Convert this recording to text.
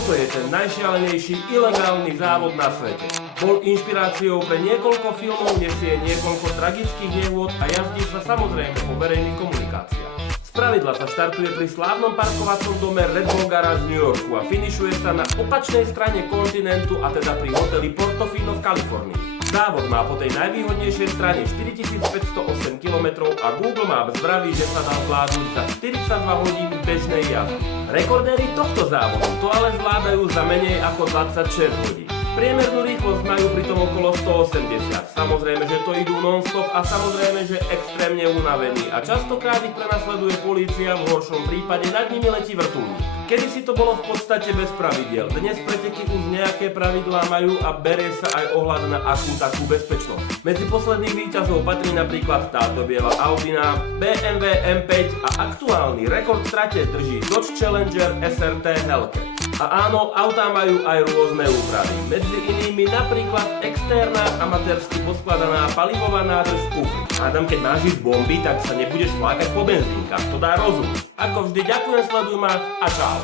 toto je ten najšialenejší ilegálny závod na svete. Bol inšpiráciou pre niekoľko filmov, nesie niekoľko tragických nehôd a jazdí sa samozrejme po verejných komunikáciách. Spravidla sa štartuje pri slávnom parkovacom dome Red Bull Garage v New Yorku a finišuje sa na opačnej strane kontinentu, a teda pri hoteli Portofino v Kalifornii. Závod má po tej najvýhodnejšej strane 4508 km a Google Maps vraví, že sa dá zvládnuť za 42 hodín bežnej jazdy. Rekordéri tohto závodu to ale zvládajú za menej ako 26 hodín. Priemernú rýchlosť majú pritom okolo 180. Samozrejme, že to idú non-stop a samozrejme, že extrémne unavení a častokrát ich prenasleduje polícia, v horšom prípade nad nimi letí vrtuľník. Kedysi to bolo v podstate bez pravidiel, dnes preteky už nejaké pravidlá majú a berie sa aj ohľad na akú takú bezpečnosť. Medzi posledných víťazov patrí napríklad táto biela Audina, BMW M5 a aktuálny rekord v trate drží Dodge Challenger SRT Hellcat. A áno, autá majú aj rôzne úpravy, medzi inými napríklad externá amatérsky poskladaná palivová nádrž v kufri. Hádam, keď máš ísť bomby, tak sa nebudeš flákať po benzínkach, to dá rozum. Ako vždy ďakujem, sleduj ma a čau.